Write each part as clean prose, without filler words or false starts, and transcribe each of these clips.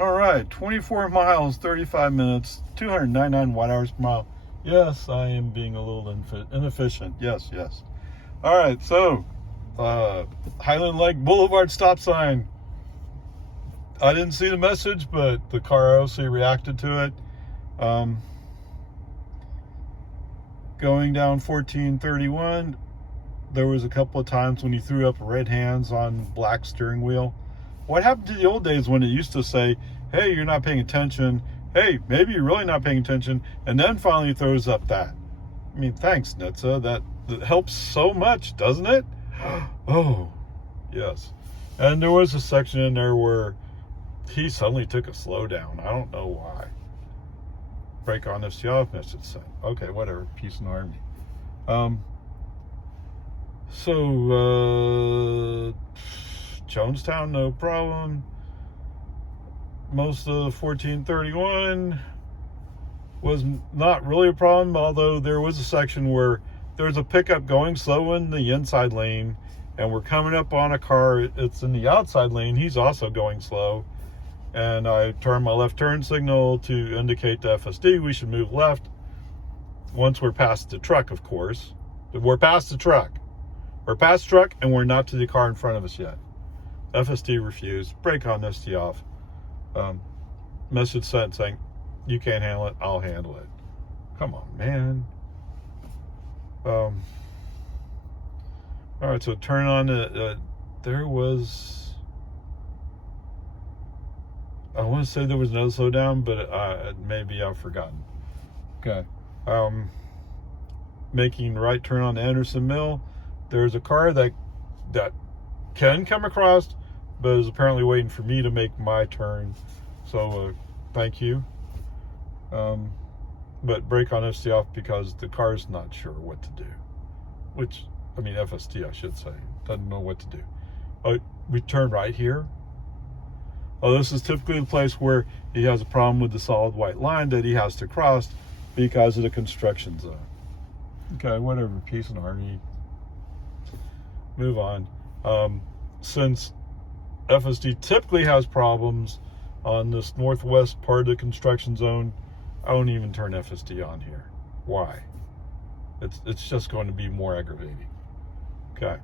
All right, 24 miles, 35 minutes, 299 watt-hours per mile. Yes, I am being a little inefficient. Yes. All right, so Highland Lake Boulevard stop sign. I didn't see the message, but the car obviously reacted to it. Going down 1431, there was a couple of times when he threw up red hands on black steering wheel. What happened to the old days when it used to say, hey, you're not paying attention. Hey, maybe you're really not paying attention. And then finally throws up that. I mean, thanks, Nitsa. That helps so much, doesn't it? Oh, yes. And there was a section in there where he suddenly took a slowdown. I don't know why. Brake on this off message said. Okay, whatever. Peace and harmony. So, Jonestown, no problem. Most of the 1431 was not really a problem, although there was a section where there's a pickup going slow in the inside lane, and we're coming up on a car. It's in the outside lane. He's also going slow. And I turned my left turn signal to indicate to FSD we should move left. Once we're past the truck, of course. We're past the truck. We're past the truck, and we're not to the car in front of us yet. FSD refused. Brake on this off. Message sent saying, you can't handle it, I'll handle it. Come on, man. All right, so turn on there was, I want to say there was no slowdown, but maybe I've forgotten. Okay. Making right turn on Anderson Mill. There's a car that can come across, but is apparently waiting for me to make my turn. So thank you. But brake on FSD off because the car's not sure what to do. FSD, I should say, doesn't know what to do. We turn right here. Oh, this is typically the place where he has a problem with the solid white line that he has to cross because of the construction zone. Okay, whatever, peace and harmony. Move on. Since FSD typically has problems on this northwest part of the construction zone, I won't even turn FSD on here. Why? It's just going to be more aggravating. Okay.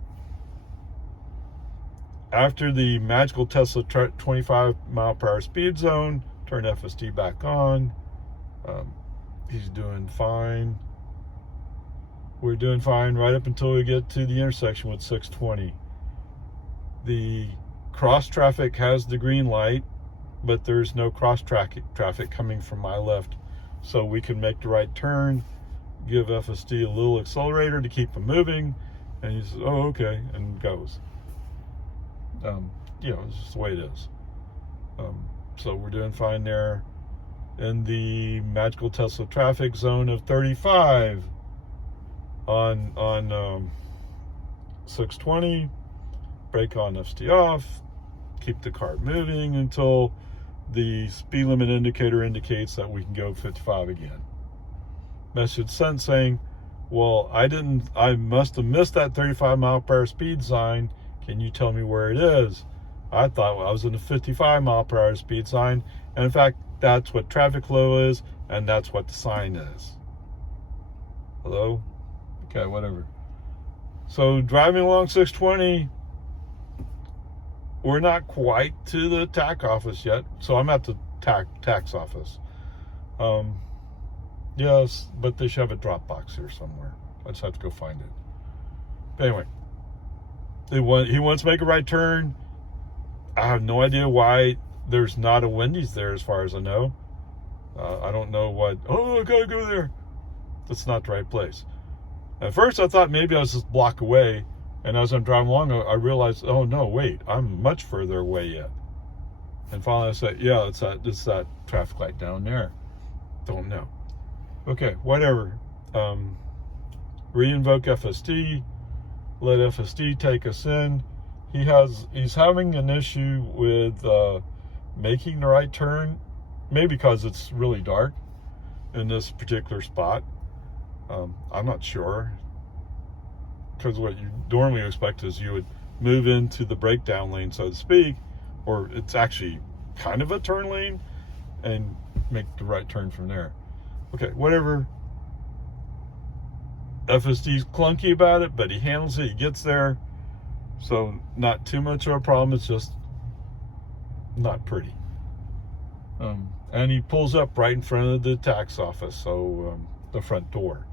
After the magical Tesla 25 mile per hour speed zone, turn FSD back on. He's doing fine. We're doing fine right up until we get to the intersection with 620. The cross traffic has the green light, but there's no cross traffic coming from my left, so we can make the right turn, give FSD a little accelerator to keep him moving, and he says, oh, okay, and goes. It's just the way it is. So we're doing fine there. In the magical Tesla traffic zone of 35 on 620, brake on, FSD off, keep the car moving until the speed limit indicator indicates that we can go 55 again. Message sent saying, well, I must have missed that 35 mile per hour speed sign. Can you tell me where it is? I thought I was in a 55 mile per hour speed sign. And in fact, that's what traffic flow is, and that's what the sign is. Hello? Okay, whatever. So driving along 620, we're not quite to the TAC office yet. So I'm at the tax office. Yes, but they should have a drop box here somewhere. I just have to go find it. But anyway, he wants to make a right turn. I have no idea why there's not a Wendy's there as far as I know. I don't know what, I gotta go there. That's not the right place. At first I thought maybe I was just a block away, and as I'm driving along I realized, oh no, wait, I'm much further away yet. And finally I said, yeah, it's that traffic light down there. Don't know. Okay, whatever. Reinvoke FSD, let FSD take us in. He's having an issue with making the right turn, maybe because it's really dark in this particular spot. I'm not sure, because what you normally expect is you would move into the breakdown lane, so to speak, or it's actually kind of a turn lane and make the right turn from there. Okay, whatever. FSD's clunky about it, but he handles it, he gets there. So not too much of a problem, it's just not pretty. And he pulls up right in front of the tax office, so the front door.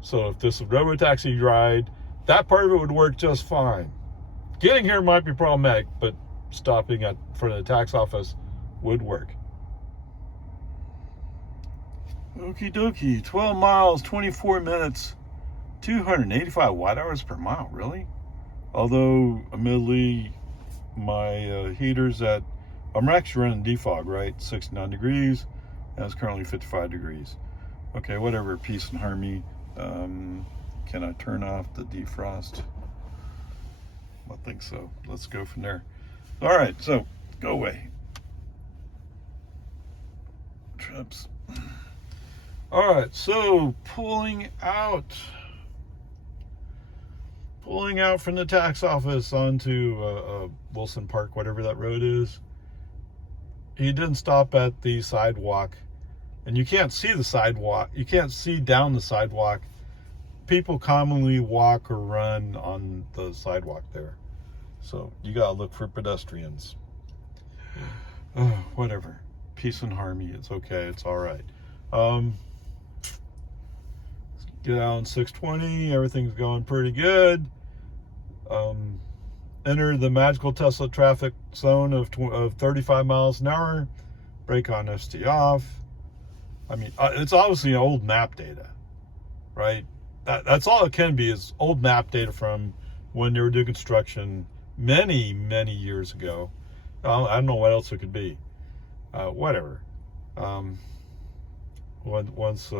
So if this robo-taxi ride, that part of it would work just fine. Getting here might be problematic, but stopping at front of the tax office would work. Okie dokie, 12 miles, 24 minutes, 285 watt hours per mile, really? Although, admittedly, my heater's at, I'm actually running defog, right? 69 degrees, and it's currently 55 degrees. Okay, whatever, peace and harmony. Can I turn off the defrost? I think so. Let's go from there. All right, so go away. Trips. All right, so pulling out from the tax office onto Wilson Park, whatever that road is. He didn't stop at the sidewalk, and you can't see the sidewalk. You can't see down the sidewalk. People commonly walk or run on the sidewalk there, so you gotta look for pedestrians. Whatever, peace and harmony. It's okay. It's all right. Get out on 620. Everything's going pretty good. Enter the magical Tesla traffic zone of 35 miles an hour. Brake on, FSD off. I mean, it's obviously old map data, right? That's all it can be, is old map data from when they were doing construction many years ago. I don't know what else it could be. Whatever. Once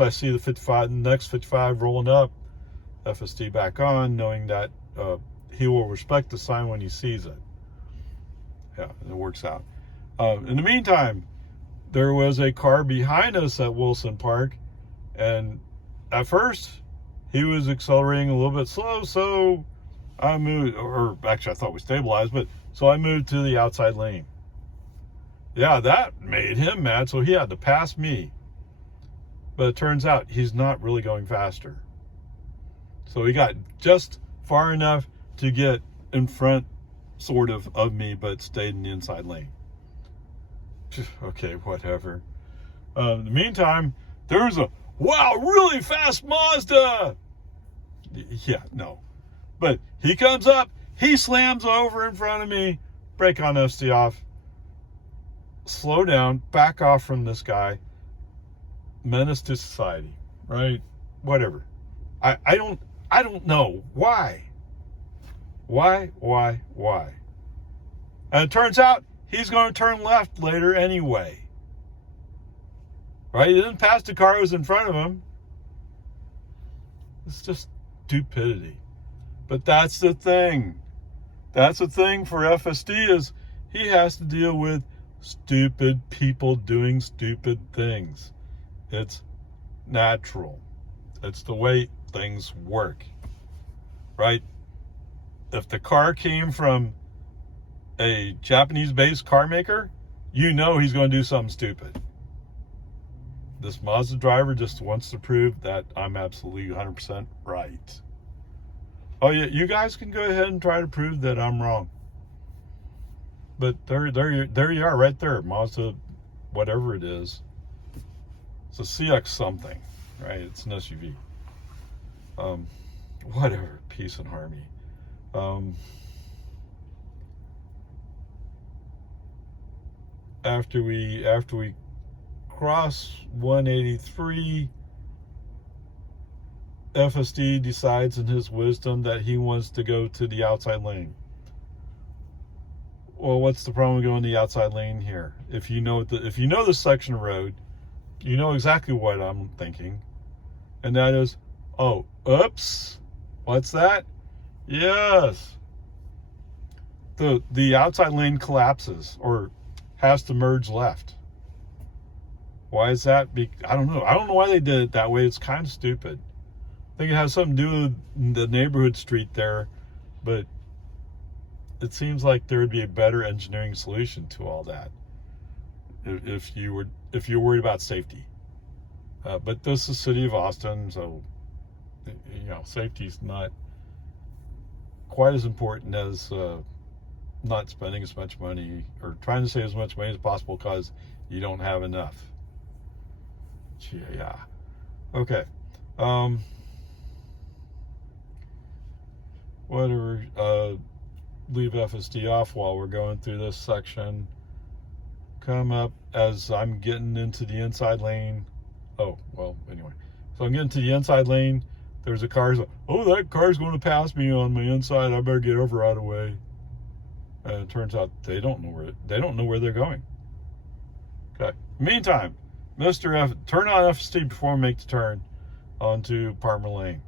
I see the next 55 rolling up, FSD back on, knowing that he will respect the sign when he sees it. Yeah, it works out. In the meantime, there was a car behind us at Wilson Park, and at first he was accelerating a little bit slow, so I moved, or actually I thought we stabilized, but so I moved to the outside lane. Yeah, that made him mad, so he had to pass me. But it turns out he's not really going faster. So he got just far enough to get in front, sort of me, but stayed in the inside lane. Okay, whatever. In the meantime, there's a, wow, really fast Mazda! Yeah, no. But he comes up, he slams over in front of me, brake on, FSD off, slow down, back off from this guy. Menace to society, right? Whatever. I don't know why. Why? And it turns out he's going to turn left later anyway. Right? He didn't pass the car that was in front of him. It's just stupidity. But that's the thing. That's the thing for FSD, is he has to deal with stupid people doing stupid things. It's natural. It's the way things work, right? If the car came from a Japanese-based car maker, you know he's going to do something stupid. This Mazda driver just wants to prove that I'm absolutely 100% right. Oh yeah, you guys can go ahead and try to prove that I'm wrong. But there you are, right there, Mazda, whatever it is. It's a CX something, right? It's an SUV. Whatever, peace and harmony. After we cross 183, FSD decides in his wisdom that he wants to go to the outside lane. Well, what's the problem with going to the outside lane here? If you know this section of road, you know exactly what I'm thinking. And that is, oh, oops, what's that? Yes. The outside lane collapses or has to merge left. Why is that? I don't know. I don't know why they did it that way. It's kind of stupid. I think it has something to do with the neighborhood street there, but it seems like there would be a better engineering solution to all that if you're worried about safety. But this is City of Austin, so safety is not quite as important as not spending as much money or trying to save as much money as possible because you don't have enough. Yeah. Okay. Whatever. Leave FSD off while we're going through this section. Come up as I'm getting into the inside lane. Oh, well, anyway. So I'm getting to the inside lane. There's a car. Oh, that car's going to pass me on my inside. I better get over out of the way. And it turns out they don't know where they're going. Okay. Meantime, Mr. F, turn on FSD before we make the turn onto Palmer Lane.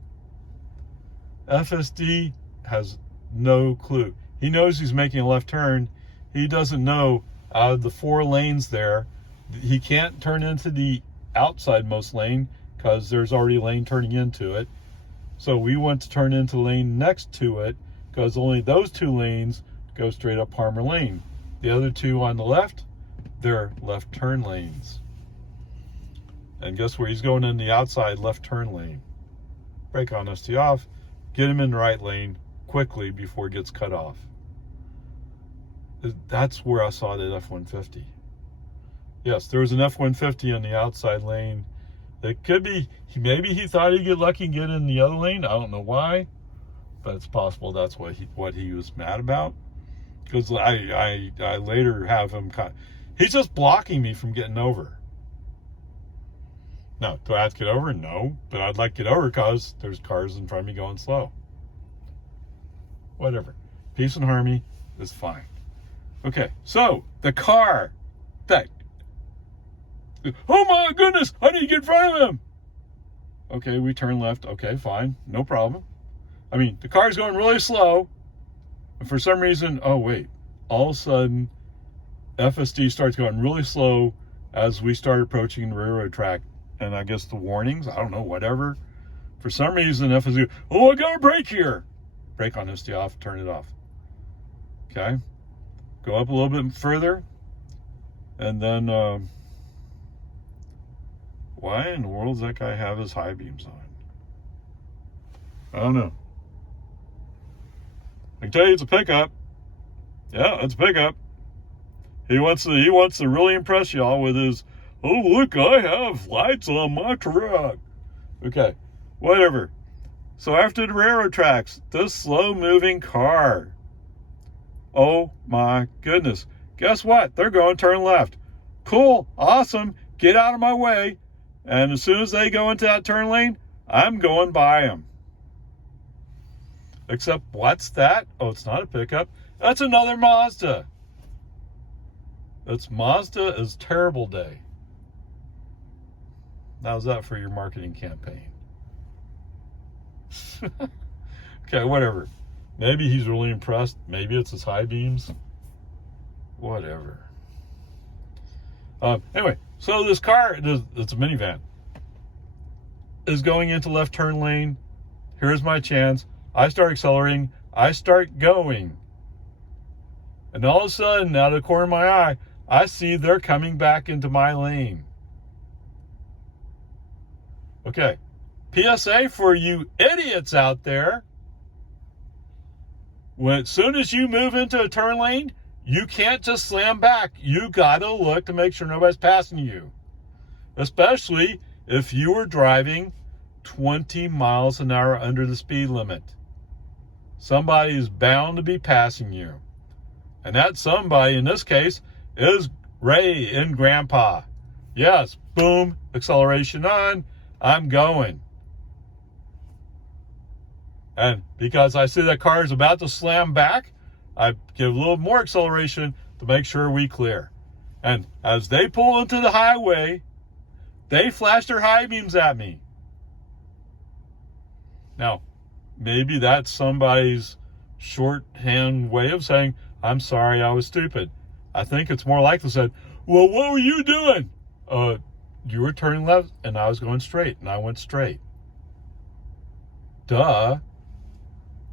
FSD has no clue. He knows he's making a left turn. He doesn't know out of the 4 lanes there, he can't turn into the outsidemost lane because there's already a lane turning into it. So we want to turn into the lane next to it because only those 2 lanes go straight up Palmer Lane. The other 2 on the left, they're left turn lanes. And guess where he's going? In the outside left turn lane. Brake on ST off. Get him in the right lane quickly before it gets cut off. That's where I saw that F-150. Yes, there was an F-150 on the outside lane. It could be, maybe he thought he'd get lucky and get in the other lane. I don't know why, but it's possible that's what he was mad about. Because I later have him, he's just blocking me from getting over. Now, do I have to get over? No, but I'd like to get over because there's cars in front of me going slow. Whatever. Peace and harmony is fine. Okay, so the car that, oh my goodness, I need to get in front of him. Okay, we turn left. Okay, fine, no problem. I mean, the car's going really slow, and for some reason, oh wait, all of a sudden, FSD starts going really slow as we start approaching the railroad track. And I guess the warnings, I don't know, whatever. For some reason, FSD, oh, I got a brake here. Brake on ST off, turn it off. Okay. Go up a little bit further. And then, why in the world does that guy have his high beams on? I don't know. I can tell you it's a pickup. Yeah, it's a pickup. He wants to really impress y'all with his, oh, look, I have lights on my truck. Okay, whatever. So after the railroad tracks, this slow-moving car. Oh, my goodness. Guess what? They're going to turn left. Cool, awesome, get out of my way. And as soon as they go into that turn lane, I'm going by them. Except, what's that? Oh, it's not a pickup. That's another Mazda. It's Mazda's terrible day. How's that for your marketing campaign? Okay, whatever. Maybe he's really impressed. Maybe it's his high beams. Whatever. Anyway, so this car, it's a minivan, is going into left turn lane. Here's my chance. I start accelerating. I start going. And all of a sudden, out of the corner of my eye, I see they're coming back into my lane. Okay, PSA for you idiots out there. As soon as you move into a turn lane, you can't just slam back. You gotta look to make sure nobody's passing you. Especially if you were driving 20 miles an hour under the speed limit. Somebody is bound to be passing you. And that somebody, in this case, is Ray and Grandpa. Yes, boom, acceleration on, I'm going. And because I see that car is about to slam back, I give a little more acceleration to make sure we clear. And as they pull into the highway, they flash their high beams at me. Now, maybe that's somebody's shorthand way of saying, I'm sorry, I was stupid. I think it's more likely said, well, what were you doing? You were turning left and I was going straight, and I went straight. Duh.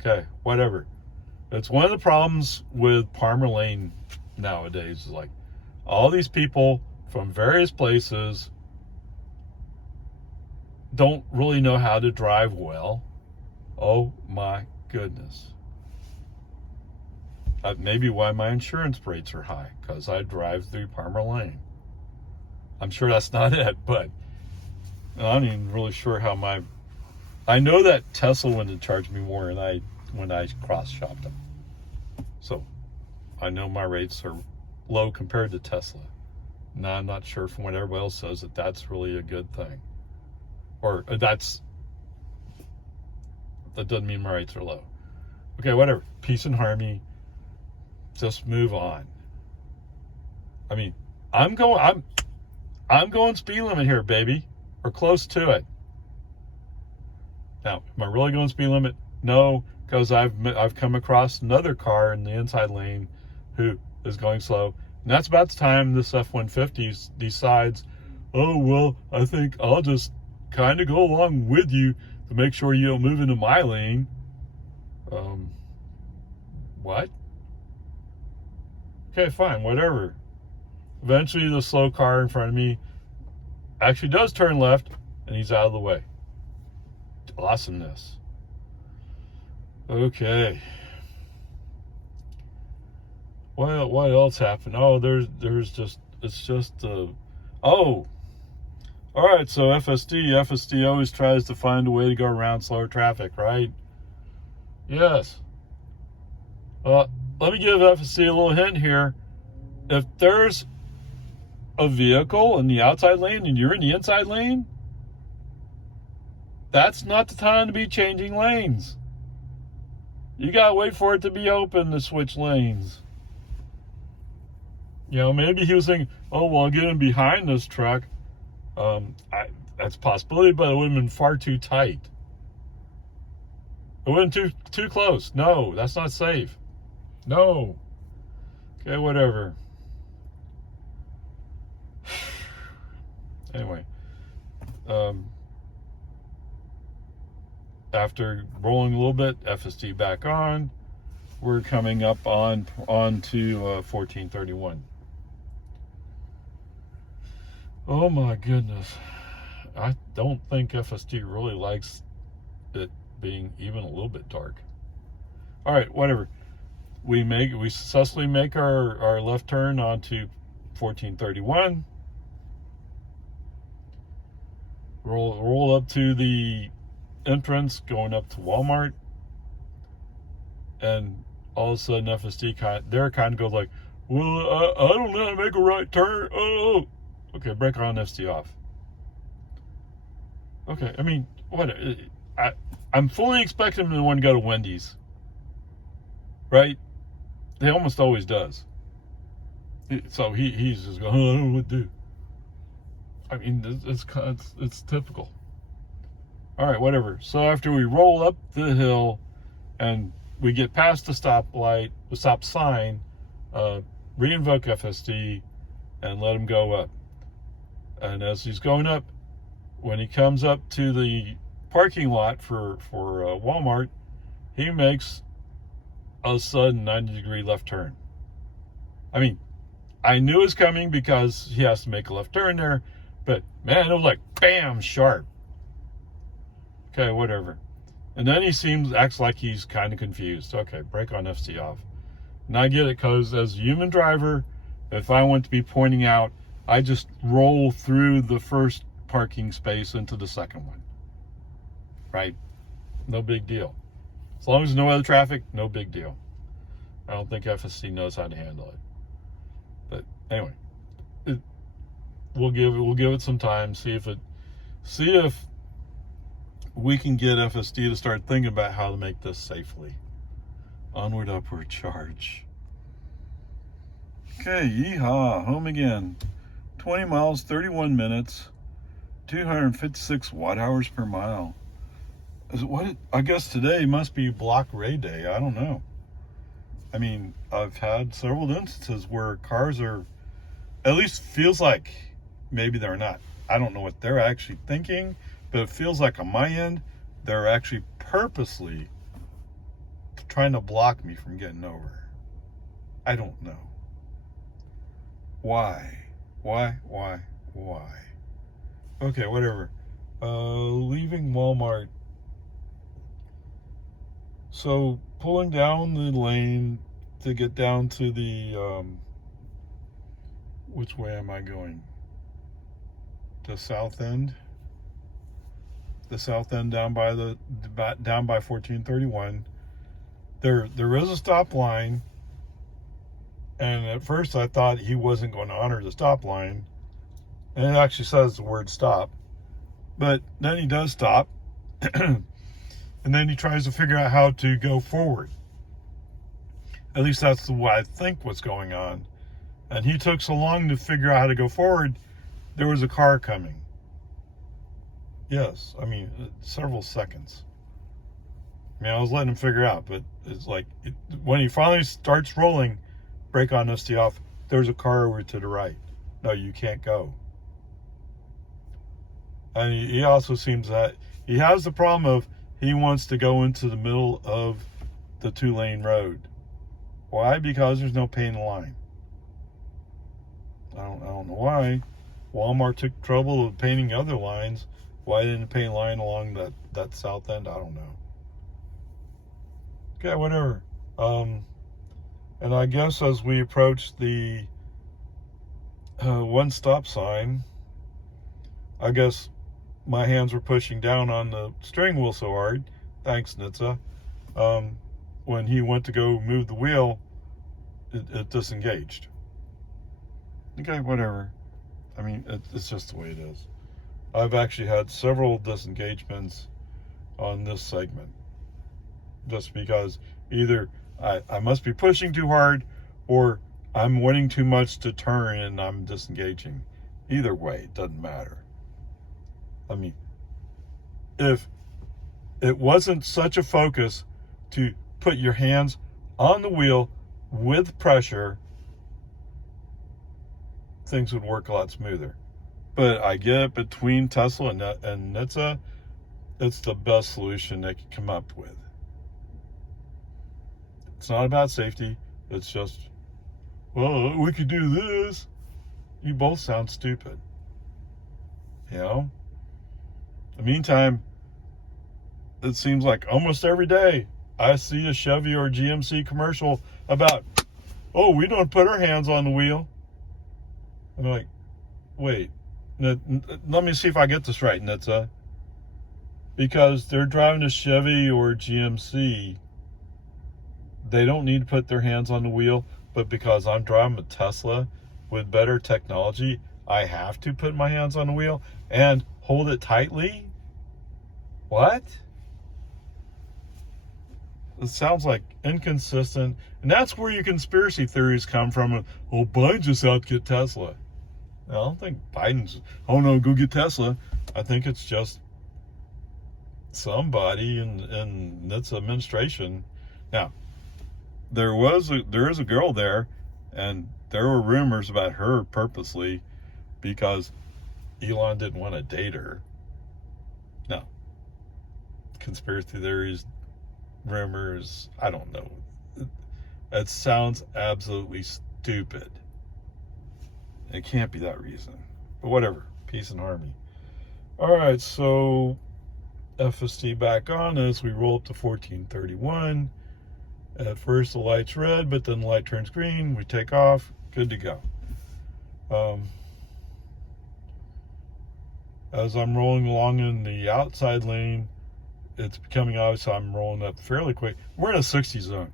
Okay, whatever. It's one of the problems with Palmer Lane nowadays. Is like all these people from various places don't really know how to drive well. Oh my goodness. Maybe why my insurance rates are high, because I drive through Palmer Lane. I'm sure that's not it, but I'm not even really sure how I know that Tesla wanted to charge me more when I cross-shopped them. So I know my rates are low compared to Tesla. Now I'm not sure from what everybody else says that that's really a good thing. Or that doesn't mean my rates are low. Okay, whatever. Peace and harmony. Just move on. I mean, I'm going speed limit here, baby, or close to it. Now, am I really going speed limit? No, because I've come across another car in the inside lane who is going slow, and that's about the time this F-150 decides, oh well, I think I'll just kind of go along with you to make sure you don't move into my lane. What? Okay, fine, whatever. Eventually, the slow car in front of me actually does turn left, and he's out of the way. Awesomeness. Okay. Well, what else happened? Oh, all right, so FSD always tries to find a way to go around slower traffic, right? Yes. Let me give FSD a little hint here. If there's a vehicle in the outside lane and you're in the inside lane, that's not the time to be changing lanes. You gotta wait for it to be open to switch lanes. You know, maybe he was thinking, oh, well, I'll get in behind this truck. That's a possibility, but it would have been far too tight. It would have been too close. No, that's not safe. No. Okay, whatever. Anyway, after rolling a little bit, FSD back on. We're coming up on to 1431. Oh my goodness. I don't think FSD really likes it being even a little bit dark. All right, whatever. We successfully make our left turn onto 1431. Roll up to the entrance going up to Walmart, and all of a sudden FSD kind of goes like, well, I don't know how to make a right turn. Oh, okay, brake on, FSD off. Okay, I mean, what? I'm fully expecting him to want to go to Wendy's, right? He almost always does. So he's just going, oh, I don't know what to do. I mean, it's typical. All right, whatever. So after we roll up the hill and we get past the stop sign, re-invoke FSD and let him go up. And as he's going up, when he comes up to the parking lot for Walmart, he makes a sudden 90-degree left turn. I mean, I knew it was coming because he has to make a left turn there, but man, it was like bam, sharp. Okay, whatever. And then he acts like he's kind of confused. Okay, brake on, FSD off. And I get it, because as a human driver, if I want to be pointing out, I just roll through the first parking space into the second one. Right? No big deal. As long as there's no other traffic, no big deal. I don't think FSD knows how to handle it. But anyway, we'll give it some time, see if we can get FSD to start thinking about how to make this safely. Onward, upward, charge. Okay, yeehaw, home again. 20 miles, 31 minutes, 256 watt hours per mile. I guess today must be Block Ray Day. I don't know. I mean, I've had several instances where cars are, at least feels like, maybe they're not. I don't know what they're actually thinking, but it feels like on my end, they're actually purposely trying to block me from getting over. I don't know. Why? Okay, whatever. Leaving Walmart. So pulling down the lane to get down to the, which way am I going? The south end? The south end down by 1431. There is a stop line. And at first I thought he wasn't going to honor the stop line. And it actually says the word stop. But then he does stop. And then he tries to figure out how to go forward. At least that's what I think was going on. And he took so long to figure out how to go forward, there was a car coming. Yes, I mean, several seconds. I mean, I was letting him figure out, but it's like, when he finally starts rolling, brake on honesty off, there's a car over to the right. No, you can't go. And he also seems that he has the problem of he wants to go into the middle of the 2-lane road. Why? Because there's no paint line. I don't know why. Walmart took trouble of painting other lines. Why didn't paint a line along that south end? I don't know. Okay, whatever. And I guess as we approach the one stop sign, I guess my hands were pushing down on the steering wheel so hard, thanks Nitsa, when he went to go move the wheel, it disengaged. Okay, whatever. I mean, it's just the way it is. I've actually had several disengagements on this segment, just because either I must be pushing too hard, or I'm waiting too much to turn and I'm disengaging. Either way, it doesn't matter. I mean, if it wasn't such a focus to put your hands on the wheel with pressure, things would work a lot smoother. But I get it, between Tesla and Nitsa, it's the best solution they could come up with. It's not about safety. It's just, well, we could do this. You both sound stupid. You know? In the meantime, it seems like almost every day I see a Chevy or GMC commercial about, oh, we don't put our hands on the wheel. I'm like, wait, let me see if I get this right, Nitsa. Because they're driving a Chevy or GMC, they don't need to put their hands on the wheel, but because I'm driving a Tesla with better technology, I have to put my hands on the wheel and hold it tightly? What? It sounds like inconsistent, and that's where your conspiracy theories come from. Oh, Biden's just out to get Tesla. I don't think Biden's, oh no, go get Tesla. I think it's just somebody in Nitsa administration. Now, there is a girl there, and there were rumors about her purposely because Elon didn't want to date her. No. Conspiracy theories, rumors, I don't know. It sounds absolutely stupid. It can't be that reason. But whatever. Peace and harmony. Alright, so FSD back on as we roll up to 1431. At first the light's red, but then the light turns green. We take off. Good to go. As I'm rolling along in the outside lane, it's becoming obvious I'm rolling up fairly quick. We're in a 60 zone.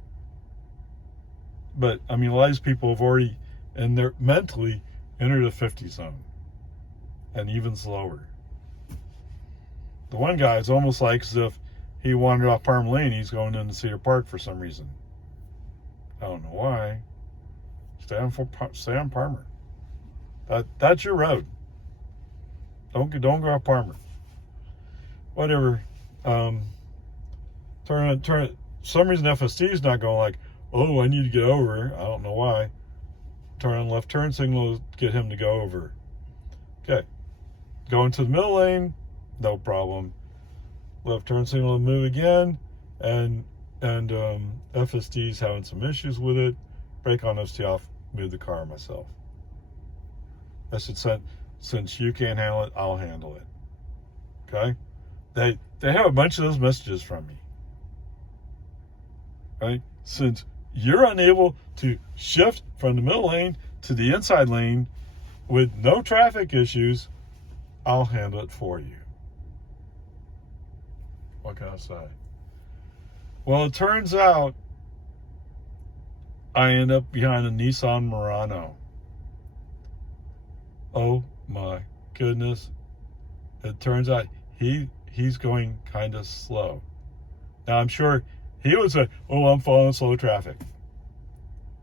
But, I mean, a lot of these people have already, and they're mentally entered a 50 zone. And even slower. The one guy, it's almost like as if he wandered off Palm Lane, he's going into Cedar Park for some reason. I don't know why. Stay on Palmer. That's your road. Don't go off Palmer. Whatever. Turn. Some reason FSD is not going like, oh, I need to get over. I don't know why. Turn on left turn signal to get him to go over. Okay. Go into the middle lane. No problem. Left turn signal to move again. And And FSD's having some issues with it. Brake on FSD off, move the car myself. I said, since you can't handle it, I'll handle it. Okay? They have a bunch of those messages from me. Right? Since you're unable to shift from the middle lane to the inside lane with no traffic issues, I'll handle it for you. What can I say? Well, it turns out I end up behind a Nissan Murano. Oh my goodness. It turns out he's going kind of slow. Now, I'm sure he would say, oh, I'm following slow traffic.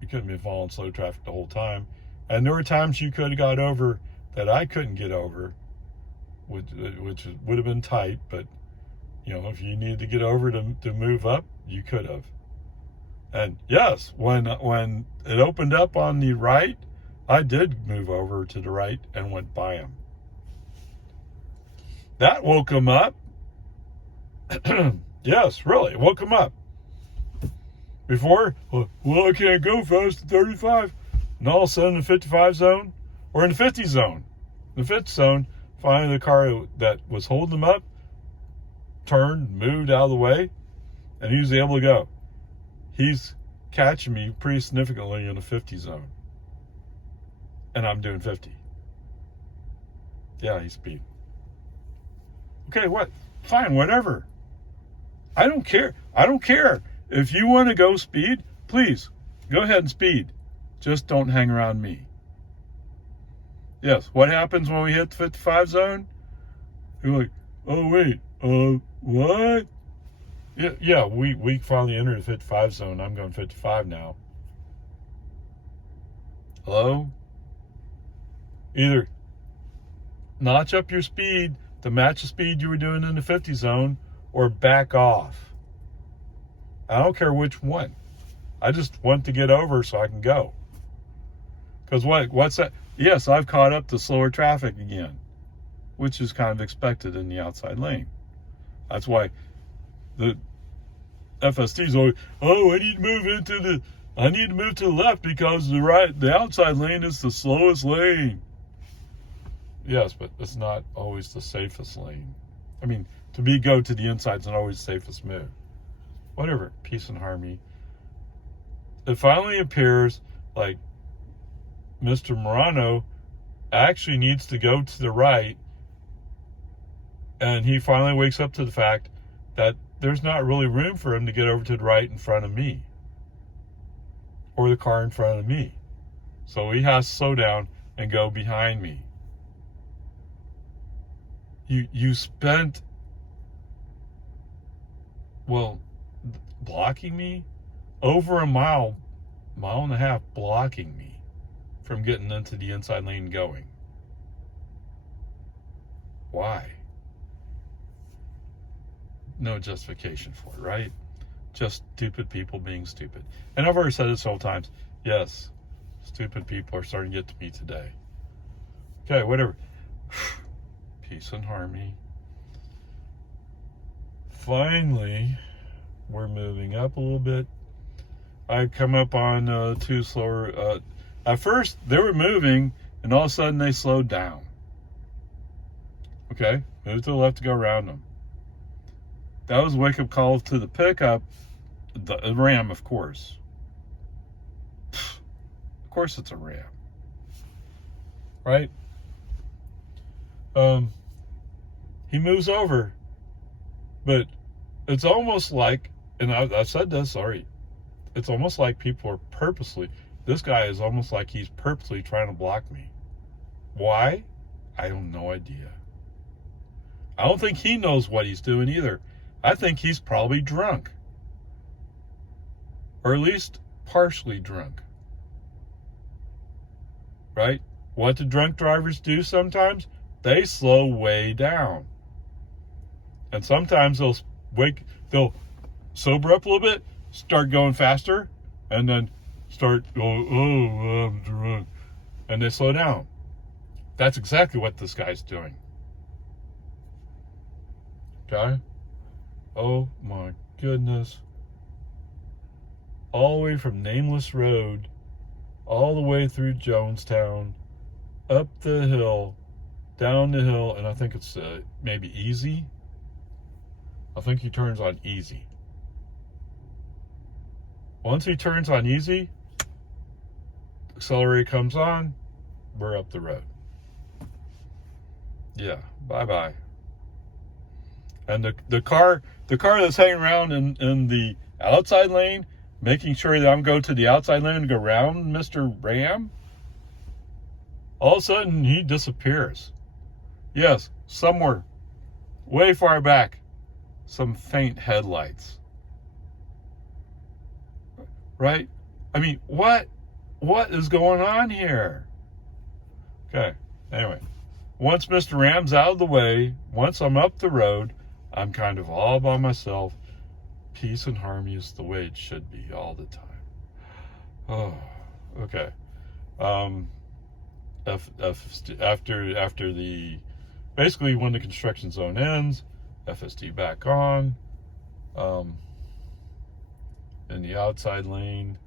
You couldn't be following slow traffic the whole time. And there were times you could have got over that I couldn't get over, which would have been tight, but if you needed to get over to move up, you could have. And yes, when it opened up on the right, I did move over to the right and went by him. That woke him up. Yes, really, it woke him up. Before, well, I can't go fast at 35. And all of a sudden, in the 55 zone, or in the 50 zone, the 50 zone, finally the car that was holding him up turned, moved out of the way, and he was able to go. He's catching me pretty significantly in the 50 zone. And I'm doing 50. Yeah, he's speeding. Okay, what? Fine, whatever. I don't care. I don't care. If you want to go speed, please, go ahead and speed. Just don't hang around me. Yes, what happens when we hit the 55 zone? You're like, oh, wait, what? Yeah, we finally entered the 55 zone. I'm going 55 now. Hello? Either notch up your speed to match the speed you were doing in the 50 zone, or back off. I don't care which one. I just want to get over so I can go. Because what's that? Yes, I've caught up to slower traffic again, which is kind of expected in the outside lane. That's why the FSD's always, I need to move to the left because the outside lane is the slowest lane. Yes, but it's not always the safest lane. I mean, go to the inside is not always the safest move. Whatever, peace and harmony. It finally appears like Mr. Murano actually needs to go to the right, and he finally wakes up to the fact that there's not really room for him to get over to the right in front of me, or the car in front of me. So he has to slow down and go behind me. You spent, blocking me over a mile and a half, blocking me from getting into the inside lane and going. Why? No justification for it, right? Just stupid people being stupid. And I've already said this several times. Yes, stupid people are starting to get to me today. Okay, whatever. Peace and harmony. Finally, we're moving up a little bit. I come up on two slower. At first, they were moving, and all of a sudden, they slowed down. Okay, move to the left to go around them. That was a wake-up call to the pickup, the Ram, of course. Of course, it's a Ram, right? He moves over, but it's almost like, and I said this, sorry, it's almost like people are purposely, this guy is almost like he's purposely trying to block me. Why? I have no idea. I don't think he knows what he's doing either. I think he's probably drunk, or at least partially drunk, right? What do drunk drivers do sometimes? They slow way down. And sometimes they'll sober up a little bit, start going faster, and then start going, oh, I'm drunk. And they slow down. That's exactly what this guy's doing. Okay? Oh my goodness. all the way from Nameless Road, all the way through Jonestown, up the hill, down the hill, and I think it's maybe Easy. I think he turns on Easy. Once he turns on Easy, accelerator comes on, we're up the road. Yeah, bye-bye. And the car that's hanging around in the outside lane, making sure that I'm going to the outside lane and go around Mr. Ram, all of a sudden he disappears. Yes, somewhere way far back, some faint headlights. Right? I mean, what is going on here? Okay, anyway. Once Mr. Ram's out of the way, once I'm up the road, I'm kind of all by myself. Peace and harmony is the way it should be all the time. Oh, okay. After the, basically when the construction zone ends, FSD back on. In the outside lane,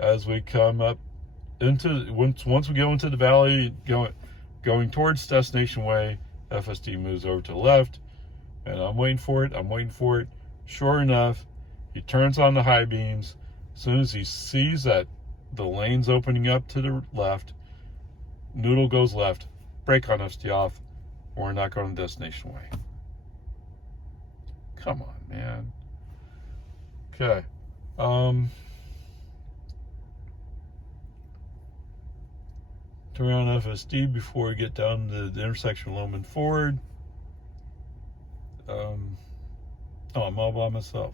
as we come up into, once we go into the valley, going towards Destination Way, FSD moves over to the left, and I'm waiting for it. Sure enough, he turns on the high beams. As soon as he sees that the lane's opening up to the left, Noodle goes left, brake on FSD off, we're not going to Destination Way. Come on, man. Okay. Turn around FSD before we get down to the intersection of Loman Ford. I'm all by myself.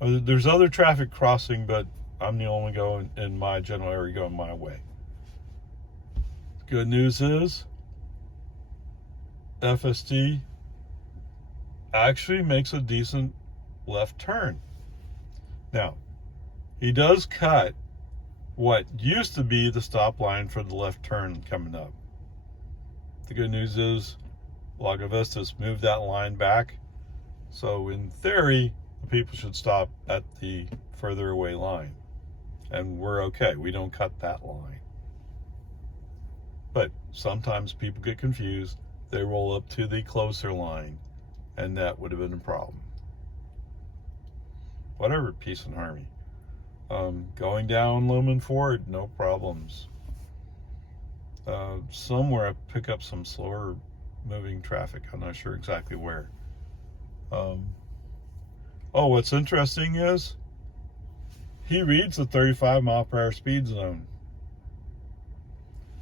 There's other traffic crossing, but I'm the only going in my general area going my way. Good news is FSD actually makes a decent left turn. Now, he does cut what used to be the stop line for the left turn coming up. The good news is Lago Vista's moved that line back. So in theory, the people should stop at the further away line. And we're okay. We don't cut that line. But sometimes people get confused. They roll up to the closer line. And that would have been a problem. Whatever, peace and harmony. Going down Loman Ford, no problems. Somewhere I pick up some slower moving traffic. I'm not sure exactly where. What's interesting is he reads the 35 mile per hour speed zone.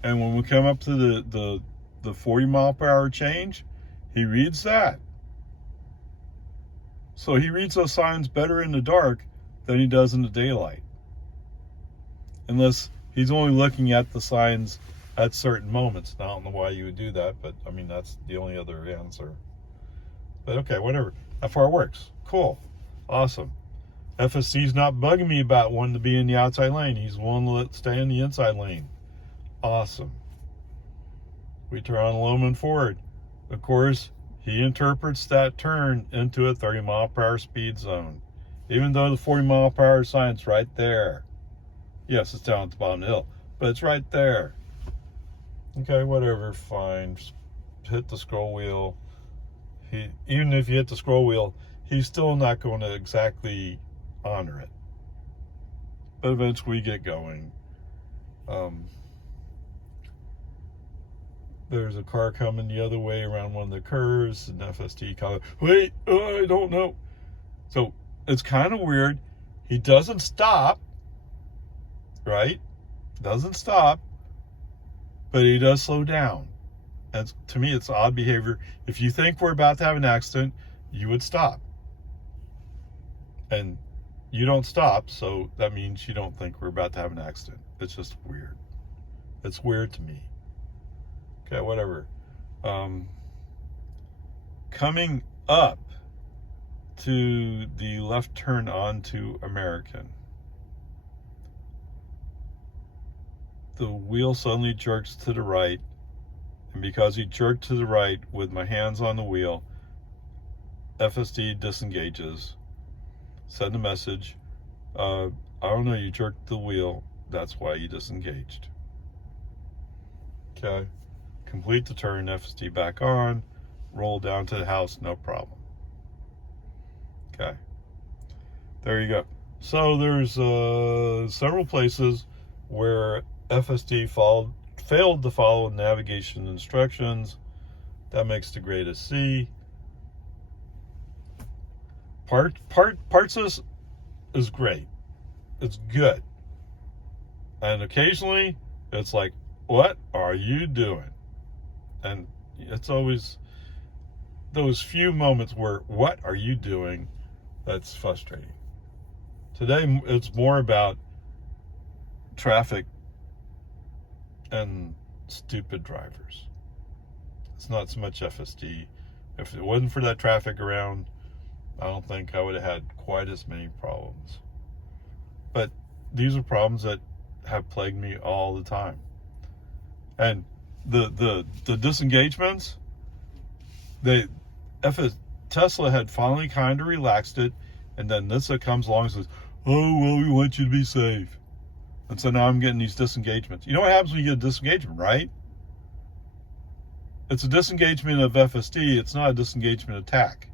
And when we come up to the 40 mile per hour change, he reads that. So he reads those signs better in the dark than he does in the daylight. Unless he's only looking at the signs at certain moments. Now, I don't know why you would do that, but I mean, that's the only other answer. But okay, whatever. That far works. Cool. Awesome. FSC's not bugging me about wanting to be in the outside lane. He's willing to stay in the inside lane. Awesome. We turn on Loman Ford. Of course, he interprets that turn into a 30 mile per hour speed zone. Even though the 40 mile per hour sign's right there. Yes, it's down at the bottom of the hill, but it's right there. Okay, whatever, fine. Just hit the scroll wheel. Even if you hit the scroll wheel, he's still not going to exactly honor it. But eventually we get going. There's a car coming the other way around one of the curves, and FSD kind of, wait, I don't know. So it's kind of weird. He doesn't stop, right? Doesn't stop, but he does slow down. And to me, it's odd behavior. If you think we're about to have an accident, you would stop. And you don't stop, so that means you don't think we're about to have an accident. It's just weird. It's weird to me. Okay, whatever. Coming up to the left turn onto American, the wheel suddenly jerks to the right, and because he jerked to the right with my hands on the wheel, FSD disengages, send a message, I don't know, you jerked the wheel. That's why you disengaged. Okay. Complete the turn, FSD back on, roll down to the house, no problem. Okay. There you go. So there's several places where FSD failed to follow navigation instructions. That makes the greatest C. Parts is great. It's good. And occasionally it's like, what are you doing? And it's always those few moments where, what are you doing? That's frustrating. Today it's more about traffic and stupid drivers. It's not so much FSD. If it wasn't for that traffic around, I don't think I would have had quite as many problems. But these are problems that have plagued me all the time. And the disengagements, Tesla had finally kind of relaxed it, and then NHTSA comes along and says, oh, well, we want you to be safe. And so now I'm getting these disengagements. You know what happens when you get a disengagement, right? It's a disengagement of FSD. It's not a disengagement of TAC.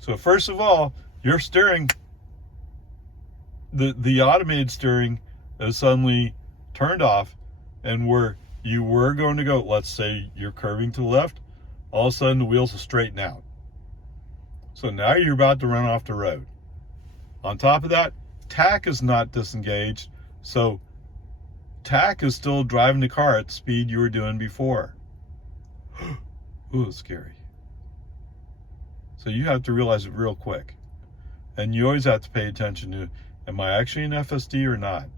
So first of all, your steering, the automated steering is suddenly turned off, and where you were going to go, let's say you're curving to the left, all of a sudden the wheels will straighten out. So now you're about to run off the road. On top of that, TAC is not disengaged, so TAC is still driving the car at the speed you were doing before. Ooh, it's scary. So you have to realize it real quick. And you always have to pay attention to, am I actually in FSD or not?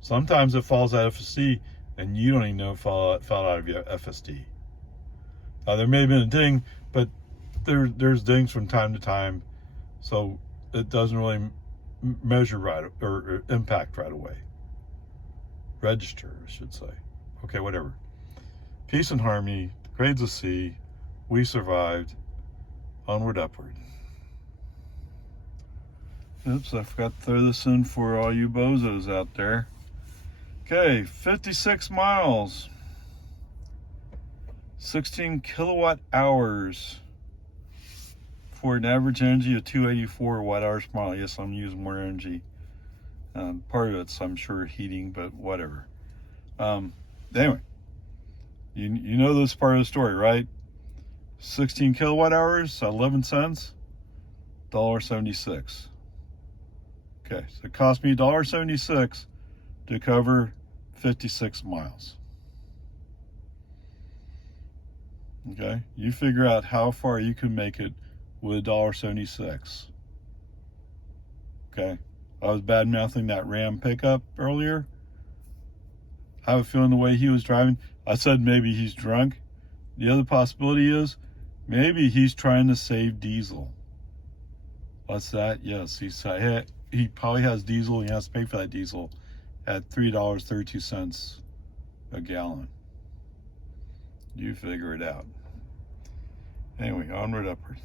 Sometimes it falls out of FSD and you don't even know it fell out of your FSD. There may have been a ding, but there's dings from time to time, so it doesn't really measure right or impact right away. Register, I should say. Okay, whatever. Peace and harmony, grades of C, we survived, onward, upward. Oops, I forgot to throw this in for all you bozos out there. Okay, 56 miles, 16 kilowatt hours for an average energy of 284 watt hours per mile. Yes, I'm using more energy. Part of it's, I'm sure, heating, but whatever. Anyway, you know this part of the story, right? 16 kilowatt hours, 11 cents, $1.76. Okay, so it cost me $1.76 to cover 56 miles. Okay, you figure out how far you can make it with $1.76. Okay, I was bad mouthing that Ram pickup earlier. I have a feeling the way he was driving, I said maybe he's drunk. The other possibility is maybe he's trying to save diesel. What's that? Yes, he probably has diesel. He has to pay for that diesel at $3.32 a gallon. You figure it out. Anyway, onward, upward.